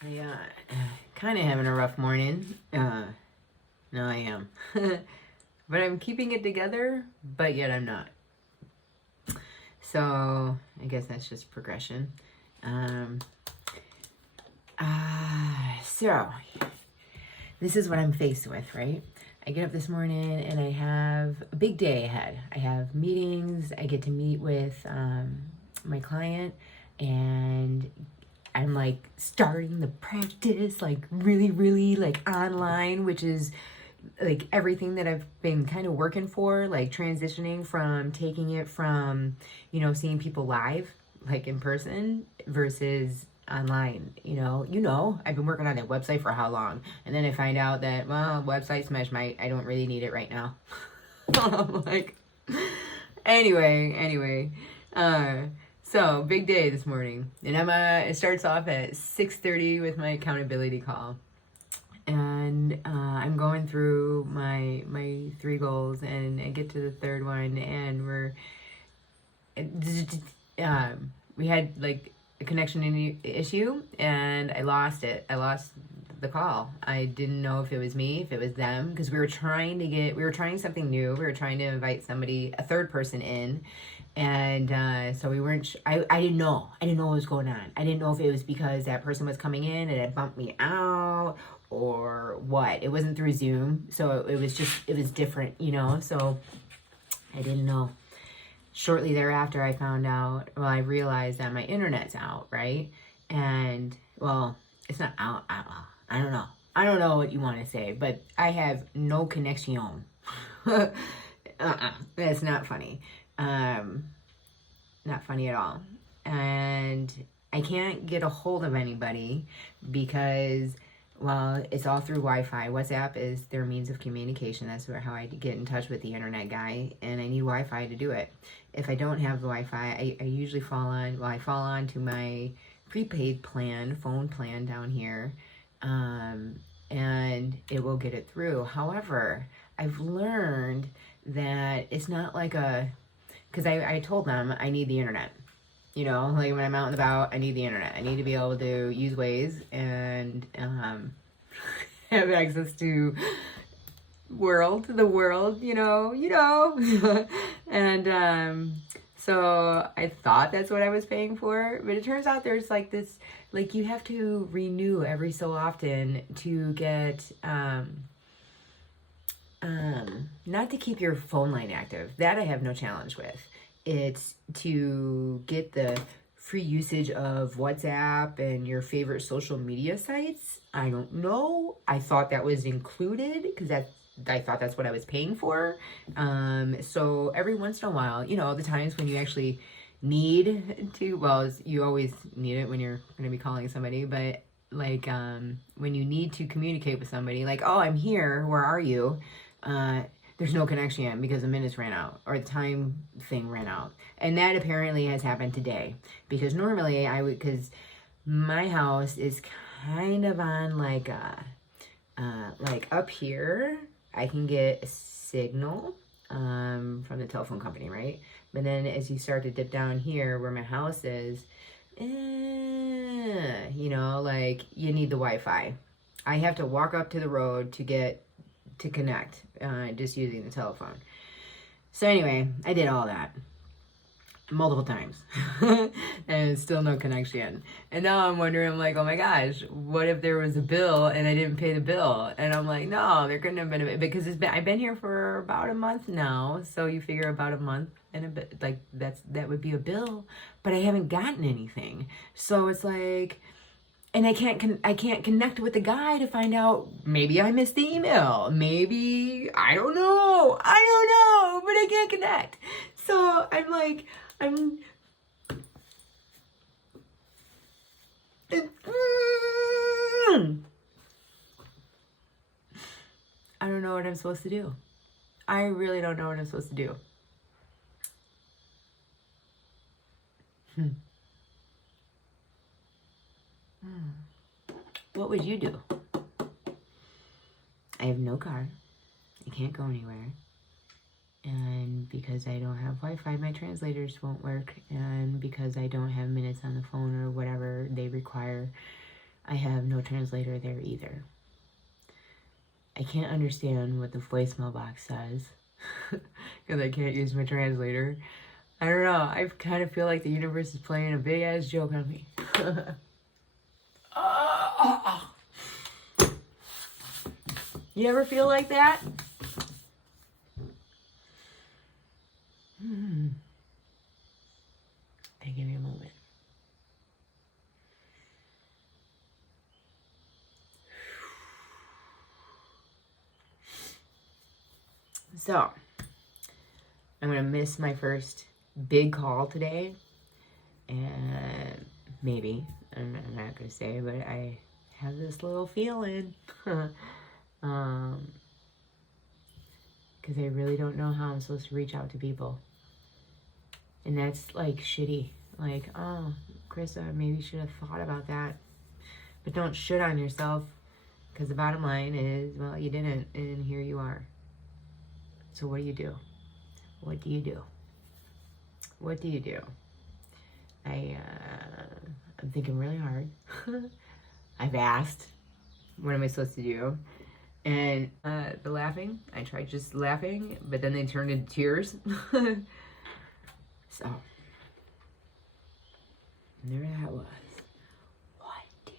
I kind of having a rough morning. No, I am, but I'm keeping it together. But yet I'm not. So I guess that's just progression. Um, so this is what I'm faced with, right? I get up this morning and I have a big day ahead. I have meetings. I get to meet with my client, and I'm like starting the practice like really like online, which is like everything that I've been kind of working for, like transitioning from taking it from, seeing people live, like in person versus online. I've been working on that website for how long? And then I find out that, well, website smash I don't really need it right now. I'm like, anyway, uh, so big day this morning, and it starts off at 6:30 with my accountability call, and I'm going through my three goals, and I get to the third one, and we had like a connection issue, and I lost it. I lost the call. I didn't know if it was me, if it was them, because we were trying something new. We were trying to invite a third person in, and so we weren't. I didn't know. I didn't know what was going on. I didn't know if it was because that person was coming in and it bumped me out or what. It wasn't through Zoom, so it was different, So I didn't know. Shortly thereafter, I realized that my internet's out, right? And, well, it's not out. I don't know. I don't know what you want to say, but I have no connection. That's not funny. Not funny at all. And I can't get a hold of anybody because, well, it's all through Wi-Fi. WhatsApp is their means of communication. That's how I get in touch with the internet guy, and I need Wi-Fi to do it. If I don't have the Wi-Fi, I usually fall on to my prepaid phone plan down here, and it will get it through. However, I've learned that it's not like because I told them I need the internet. Like when I'm out and about, I need the internet. I need to be able to use Waze and have access to the world, and so I thought that's what I was paying for, but it turns out there's like this, like you have to renew every so often to get not to keep your phone line active. That I have no challenge with. It's to get the free usage of WhatsApp and your favorite social media sites. I don't know. I thought that was included because I thought that's what I was paying for. So every once in a while, the times when you actually need to, well, you always need it when you're going to be calling somebody, but like when you need to communicate with somebody, like, oh, I'm here, where are you? There's no connection because the minutes ran out or the time thing ran out. And that apparently has happened today because normally because my house is kind of on like up here, I can get a signal from the telephone company, right? But then as you start to dip down here where my house is, like you need the Wi-Fi. I have to walk up to the road to connect, just using the telephone. So anyway, I did all that multiple times and still no connection. And now I'm wondering, I'm like, oh my gosh, what if there was a bill and I didn't pay the bill? And I'm like, no, there couldn't have been a bit because I've been here for about a month now. So you figure about a month and a bit, like that would be a bill, but I haven't gotten anything. So it's like, and I can't connect with the guy to find out, maybe I missed the email. Maybe, I don't know, but I can't connect. So I'm like, I don't know what I'm supposed to do. I really don't know what I'm supposed to do. What would you do? I have no car. I can't go anywhere. And because I don't have Wi-Fi, my translators won't work. And because I don't have minutes on the phone or whatever they require, I have no translator there either. I can't understand what the voicemail box says because I can't use my translator. I don't know. I kind of feel like the universe is playing a big ass joke on me. You ever feel like that? Okay, give me a moment. So, I'm going to miss my first big call today. And maybe, I'm not going to say, but I have this little feeling. Because I really don't know how I'm supposed to reach out to people. And that's like shitty. Like, oh, Krista, maybe you should have thought about that. But don't shit on yourself. Because the bottom line is, well, you didn't. And here you are. So what do you do? What do you do? What do you do? I'm thinking really hard. I've asked, what am I supposed to do? And the laughing, I tried just laughing, but then they turned into tears. So, there that was. What do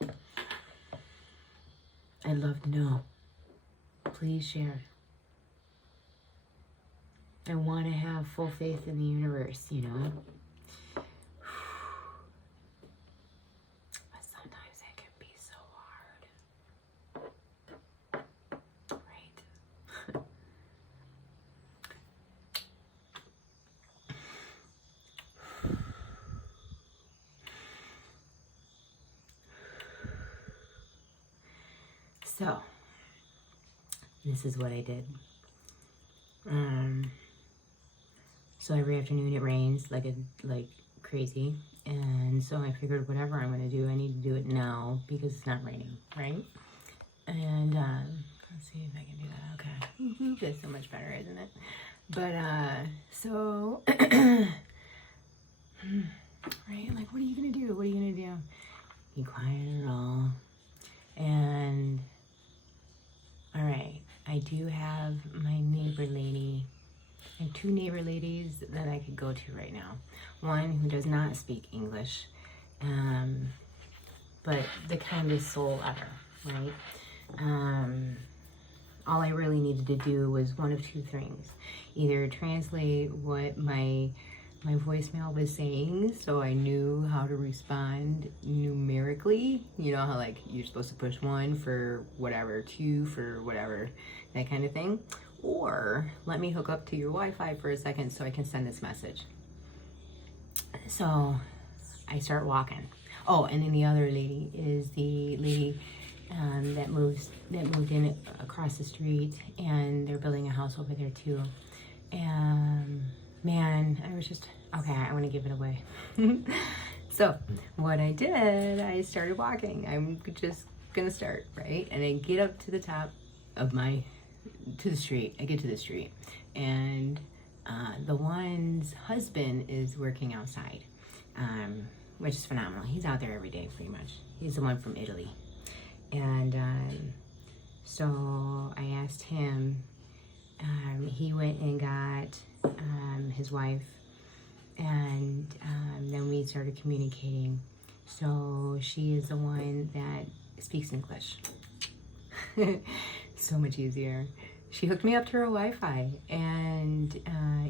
you do? I'd love to know. Please share. I want to have full faith in the universe, you know? But sometimes it can be so hard. Right? So, this is what I did. So every afternoon it rains like crazy, and so I figured whatever I'm gonna do, I need to do it now because it's not raining, right? And let's see if I can do that. Okay, that's so much better, isn't it? But so right, like, what are you gonna do? What are you gonna do? Be quiet at all. And all right, I do have my neighbor lady. I have two neighbor ladies that I could go to right now. One who does not speak English, but the kindest soul ever, right? All I really needed to do was one of two things. Either translate what my voicemail was saying so I knew how to respond numerically. You know how like you're supposed to push 1 for whatever, 2 for whatever, that kind of thing. Or let me hook up to your Wi-Fi for a second so I can send this message. So I start walking. Oh, and then the other lady is the lady that moved in across the street, and they're building a house over there too. And man, I was just, okay, I want to give it away. So what I did, I started walking. I'm just gonna start, right? And I get up to the top of to the street. I get to the street, and the one's husband is working outside, which is phenomenal. He's out there every day, pretty much. He's the one from Italy. And so I asked him, he went and got his wife, and then we started communicating. So she is the one that speaks English. So much easier. She hooked me up to her Wi-Fi, and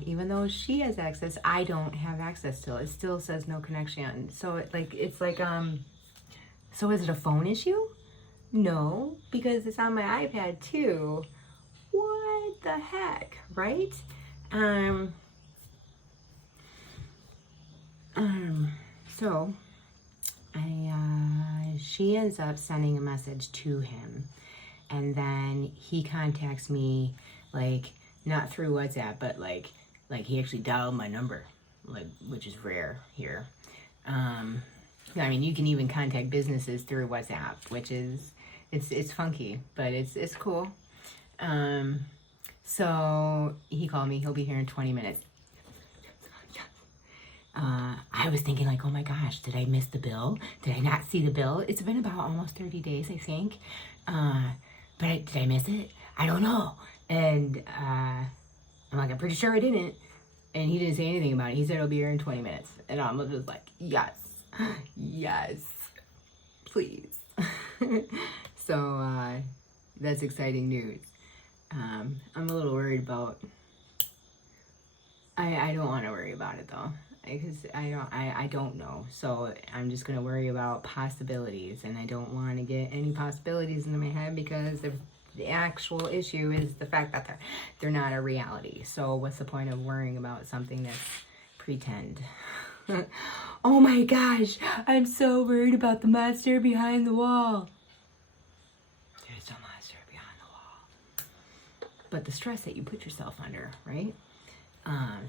even though she has access, I don't have access still. It still says no connection. So it's like so is it a phone issue? No, because it's on my iPad too. What the heck, right? So she ends up sending a message to him, and then he contacts me, like, not through WhatsApp, but like he actually dialed my number, like, which is rare here. I mean, you can even contact businesses through WhatsApp, which is, it's funky, but it's cool. So he called me. He'll be here in 20 minutes. I I was thinking like, oh my gosh, did I miss the bill? Did I not see the bill? It's been about almost 30 days, I think. Did I miss it? I don't know. And I'm like, I'm pretty sure I didn't. And he didn't say anything about it. He said it'll be here in 20 minutes. And I'm just like, yes, yes, please. So that's exciting news. I'm a little worried about, I don't want to worry about it though, because I don't know. So I'm just going to worry about possibilities, and I don't want to get any possibilities into my head, because the actual issue is the fact that they're not a reality. So what's the point of worrying about something that's pretend? Oh my gosh, I'm so worried about the monster behind the wall. There's no monster behind the wall. But the stress that you put yourself under, right?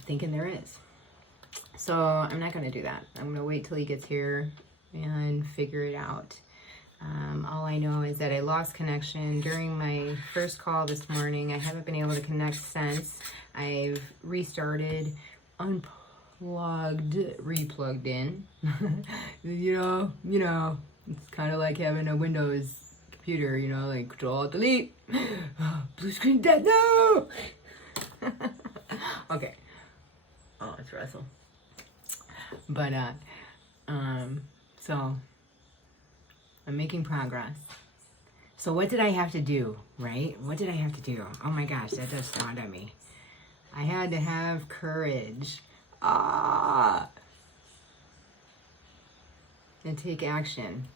Thinking there is. So I'm not going to do that. I'm going to wait till he gets here and figure it out. All I know is that I lost connection during my first call this morning. I haven't been able to connect since. I've restarted, unplugged, replugged in. you know, it's kind of like having a Windows computer, you know, like Control Delete. Blue screen dead, no! Okay. Oh, it's Russell. But, so I'm making progress. So what did I have to do, right? What did I have to do? Oh my gosh, that just dawned on me. I had to have courage. And take action.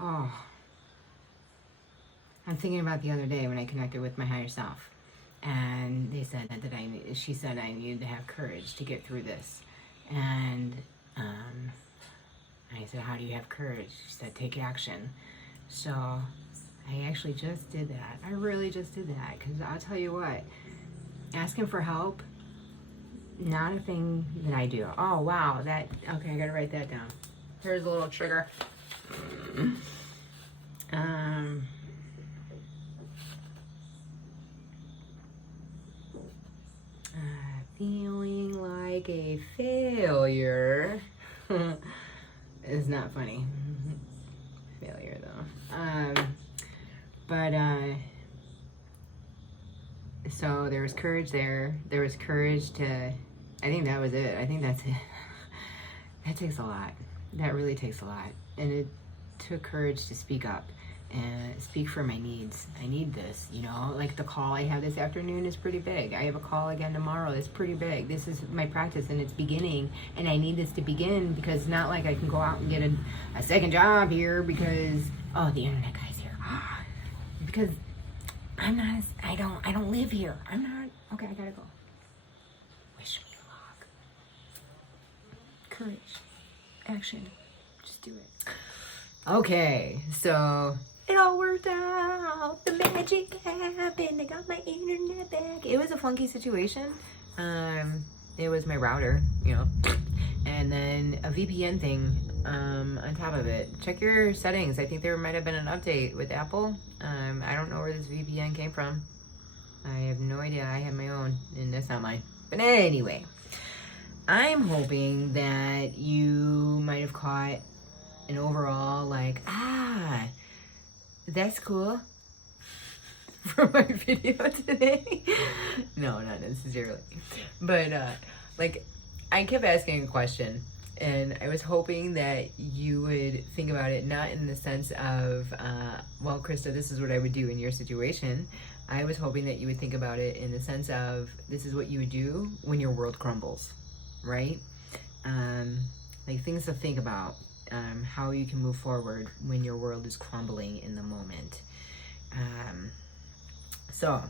Oh. I'm thinking about the other day when I connected with my higher self. And they said that she said I needed to have courage to get through this. And I said, how do you have courage? She said, take action. So I actually just did that. I really just did that. Because I'll tell you what, asking for help, not a thing that I do. Oh, wow. Okay, I got to write that down. Here's a little trigger. Feeling like a failure is not funny. Failure though. So there was courage there. There was courage to, I think that was it. I think that's it. That takes a lot. That really takes a lot. And it took courage to speak up and speak for my needs. I need this, you know, like the call I have this afternoon is pretty big. I have a call again tomorrow. It's pretty big. This is my practice and it's beginning, and I need this to begin, because it's not like I can go out and get a second job here because, oh, the internet guy's here. Because I'm not, I don't live here. I'm not, okay, I gotta go. Wish me luck. Courage. Action. Just do it. Okay, so it all worked out. The magic happened. I got my internet back. It was a funky situation. It was my router, you know, and then a VPN thing on top of it. Check your settings. I think there might have been an update with Apple. I don't know where this VPN came from. I have no idea. I have my own, and that's not mine. But anyway, I'm hoping that you might have caught an overall, like, that's cool for my video today. No, not necessarily. But, like, I kept asking a question, and I was hoping that you would think about it not in the sense of, well, Krista, this is what I would do in your situation. I was hoping that you would think about it in the sense of, this is what you would do when your world crumbles, right? Like, things to think about. How you can move forward when your world is crumbling in the moment. So,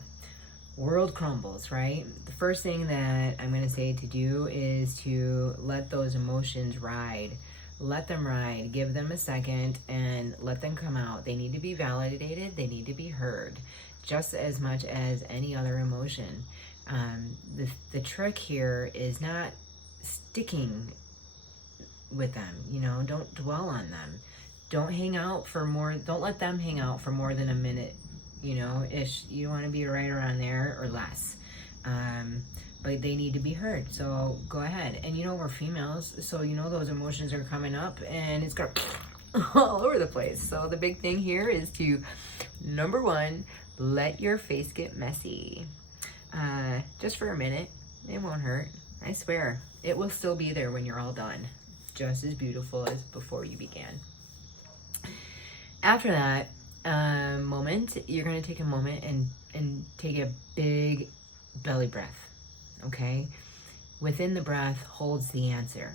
world crumbles, right? The first thing that I'm going to say to do is to let those emotions ride. Let them ride. Give them a second and let them come out. They need to be validated. They need to be heard, just as much as any other emotion. The trick here is not sticking with them, you know. Don't dwell on them. Don't let them hang out for more than a minute, you know, ish. You want to be right around there or less. but they need to be heard. So go ahead. And we're females, so those emotions are coming up and it's got all over the place. So the big thing here is to, number one, let your face get messy. Just for a minute. It won't hurt. I swear. It will still be there when you're all done. Just as beautiful as before you began. After that moment, you're going to take a moment and take a big belly breath. Okay? Within the breath holds the answer.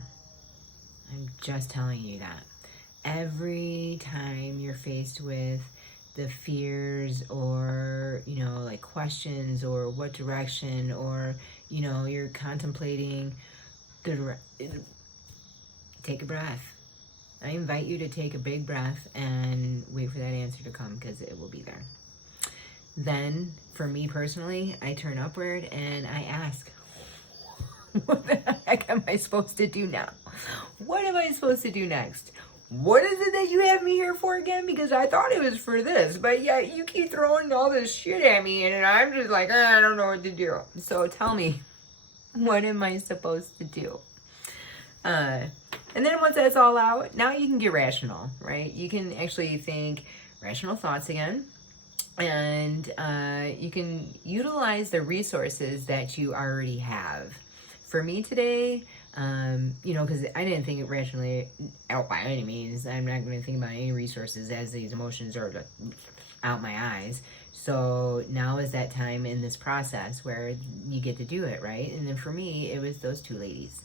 I'm just telling you that. Every time you're faced with the fears or, like questions or what direction or, you're contemplating take a breath. I invite you to take a big breath and wait for that answer to come because it will be there. Then, for me personally, I turn upward and I ask, what the heck am I supposed to do now? What am I supposed to do next? What is it that you have me here for again? Because I thought it was for this, but yet you keep throwing all this shit at me and I'm just like, I don't know what to do. So tell me, what am I supposed to do? And then once that's all out, now you can get rational, right? You can actually think rational thoughts again. And you can utilize the resources that you already have. For me today, because I didn't think it rationally out by any means. I'm not going to think about any resources as these emotions are out my eyes. So now is that time in this process where you get to do it, right? And then for me, it was those two ladies.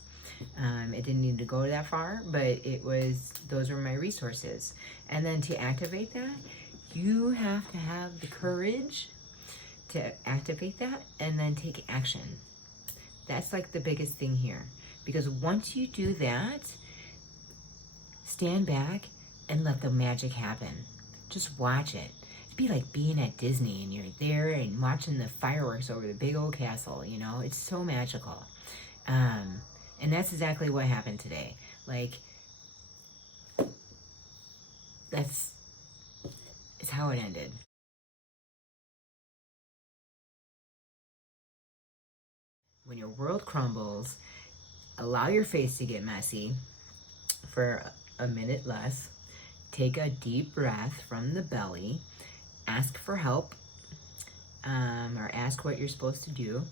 It didn't need to go that far, but those were my resources. And then to activate that, you have to have the courage to activate that and then take action. That's like the biggest thing here. Because once you do that, stand back and let the magic happen. Just watch it. It'd be like being at Disney and you're there and watching the fireworks over the big old castle, It's so magical. And that's exactly what happened today. Like, it's how it ended. When your world crumbles, allow your face to get messy for a minute less. Take a deep breath from the belly. Ask for help, or ask what you're supposed to do.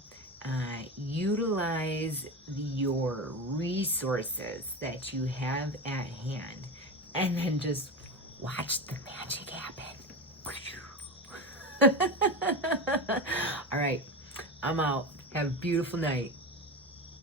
Utilize your resources that you have at hand, and then just watch the magic happen. All right, I'm out. Have a beautiful night.